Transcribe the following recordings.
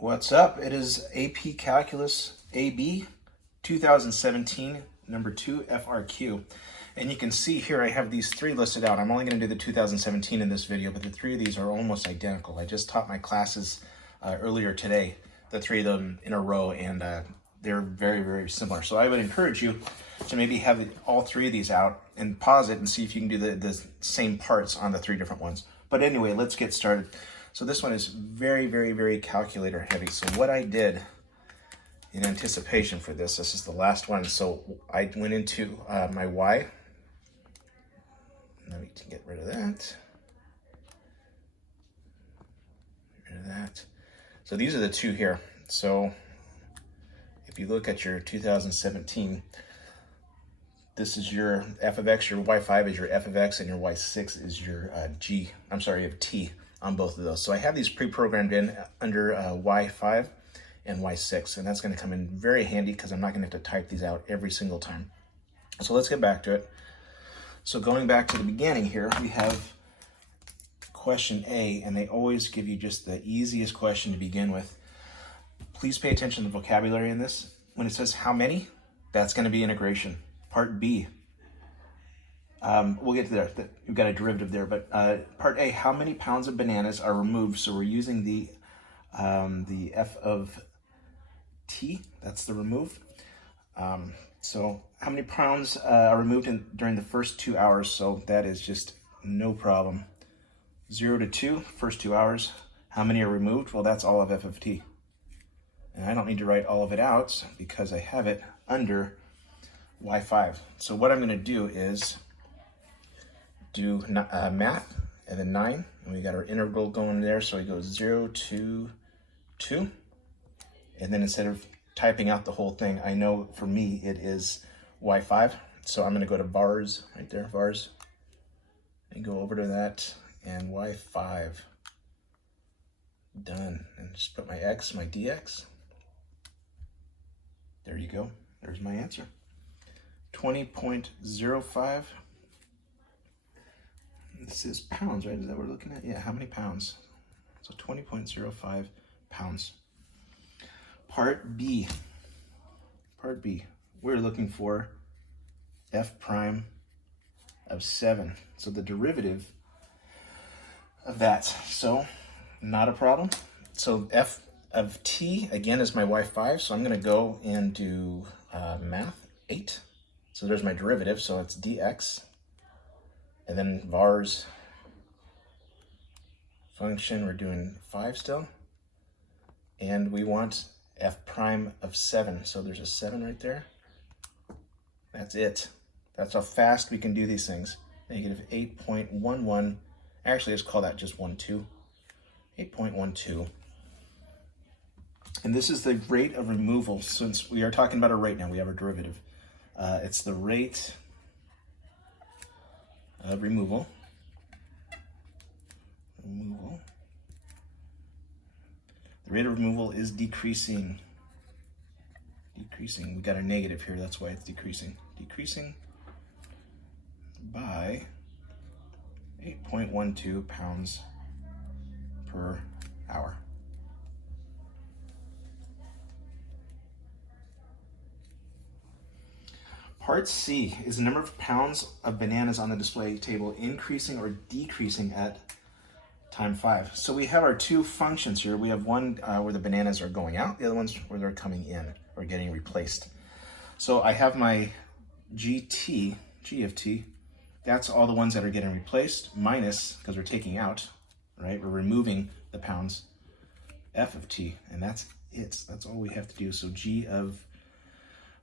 What's up? It is AP Calculus AB 2017 number 2 FRQ. And you can see here I have these three listed out. I'm only going to do the 2017 in this video, but the three of these are almost identical. I just taught my classes earlier today, the three of them in a row, and they're very, very similar. So I would encourage you to maybe have all three of these out and pause it and see if you can do the same parts on the three different ones. But anyway, let's get started. So this one is very, very, very calculator heavy. So what I did in anticipation for this is the last one. So I went into my Y. Let me get rid of that. Get rid of that. So these are the two here. So if you look at your 2017, this is your f of x, your y5 is your f of x, and your y6 is your you have t on both of those. So I have these pre-programmed in under y5 and y6, and that's going to come in very handy because I'm not going to have to type these out every single time. So let's get back to it. So going back to the beginning here, we have question A, and they always give you just the easiest question to begin with. Please pay attention to the vocabulary in this. When it says how many, that's going to be integration. Part B, we'll get to there. We've got a derivative there, but part A, how many pounds of bananas are removed? So we're using the f of t, that's the remove. So how many pounds are removed during the first 2 hours? So that is just no problem. 0 to 2, first 2 hours. How many are removed? Well, that's all of f of t. And I don't need to write all of it out because I have it under y5. So what I'm going to do is do math and then 9, and we got our integral going there, so it goes 0 to 2, and then instead of typing out the whole thing, I know for me it is y5, so I'm going to go to vars right there, vars, and go over to that, and y5, done, and just put my x, my dx, there you go, there's my answer. 20.05. This is pounds, right? Is that what we're looking at? Yeah, how many pounds? So 20.05 pounds. Part B. Part B. We're looking for f prime of 7. So the derivative of that. So not a problem. So f of t, again, is my y5. So I'm going to go and do math 8. So there's my derivative, so it's dx, and then vars function, we're doing 5 still, and we want f prime of 7, so there's a 7 right there. That's it. That's how fast we can do these things. Negative 8.11, actually let's call that just 12, 8.12. And this is the rate of removal. Since we are talking about a rate now, we have a derivative. It's the rate of removal. The rate of removal is decreasing. We got a negative here, that's why it's decreasing. Decreasing by 8.12 pounds per hour. Part C is the number of pounds of bananas on the display table increasing or decreasing at time 5. So we have our two functions here. We have one where the bananas are going out, the other one's where they're coming in or getting replaced. So I have my g of t, that's all the ones that are getting replaced, minus, because we're taking out, right? We're removing the pounds, f of t, and that's it. That's all we have to do. So g of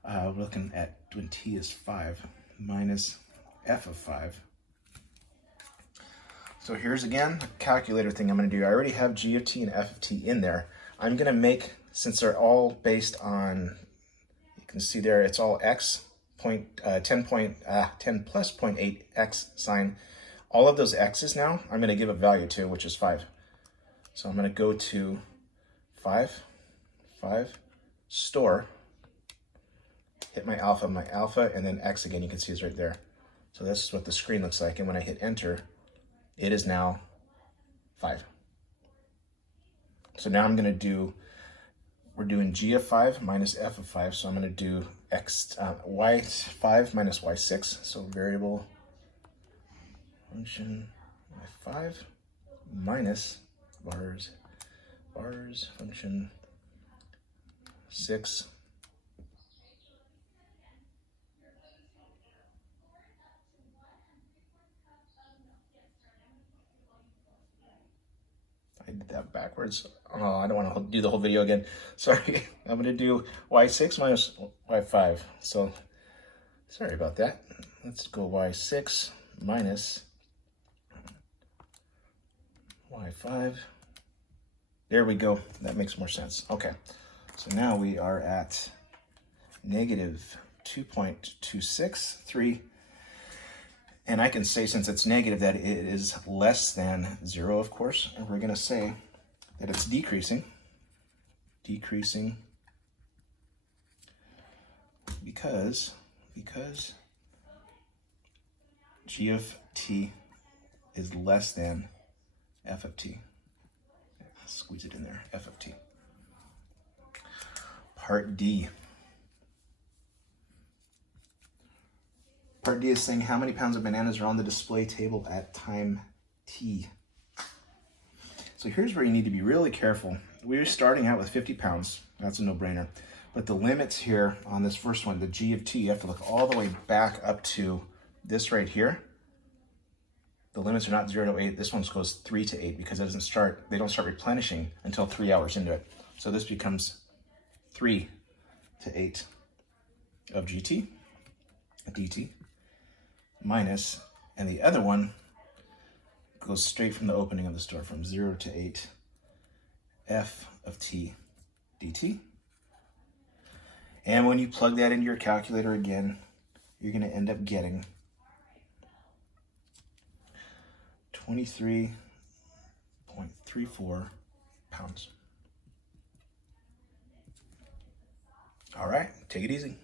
we're looking at when t is 5 minus f of 5. So here's again the calculator thing I'm going to do. I already have g of t and f of t in there. I'm going to make, since they're all based on, you can see there, it's all x, 10 plus 0.8 x sign. All of those x's now, I'm going to give a value to, which is 5. So I'm going to go to 5, store, hit my alpha, and then x again, you can see is right there. So this is what the screen looks like, and when I hit enter, it is now 5. So now I'm going to do we're doing g of 5 minus f of 5. So I'm going to do y5 minus y6. So variable function y5 minus bars function 6 I did that backwards. Oh, I don't want to do the whole video again. Sorry. I'm going to do y6 minus y5. So sorry about that. Let's go y6 minus y5. There we go. That makes more sense. Okay. So now we are at negative 2.263. And I can say, since it's negative, that it is less than 0, of course. And we're going to say that it's decreasing because g of t is less than f of t. Squeeze it in there, f of t. Part D. Part D is saying how many pounds of bananas are on the display table at time t. So here's where you need to be really careful. We're starting out with 50 pounds. That's a no-brainer. But the limits here on this first one, the g of t, you have to look all the way back up to this right here. The limits are not 0 to 8. This one goes 3 to 8 because they don't start replenishing until 3 hours into it. So this becomes 3 to 8 of gt, dt, minus, and the other one goes straight from the opening of the store, from 0 to 8, f of t dt. And when you plug that into your calculator again, you're going to end up getting 23.34 pounds. All right, take it easy.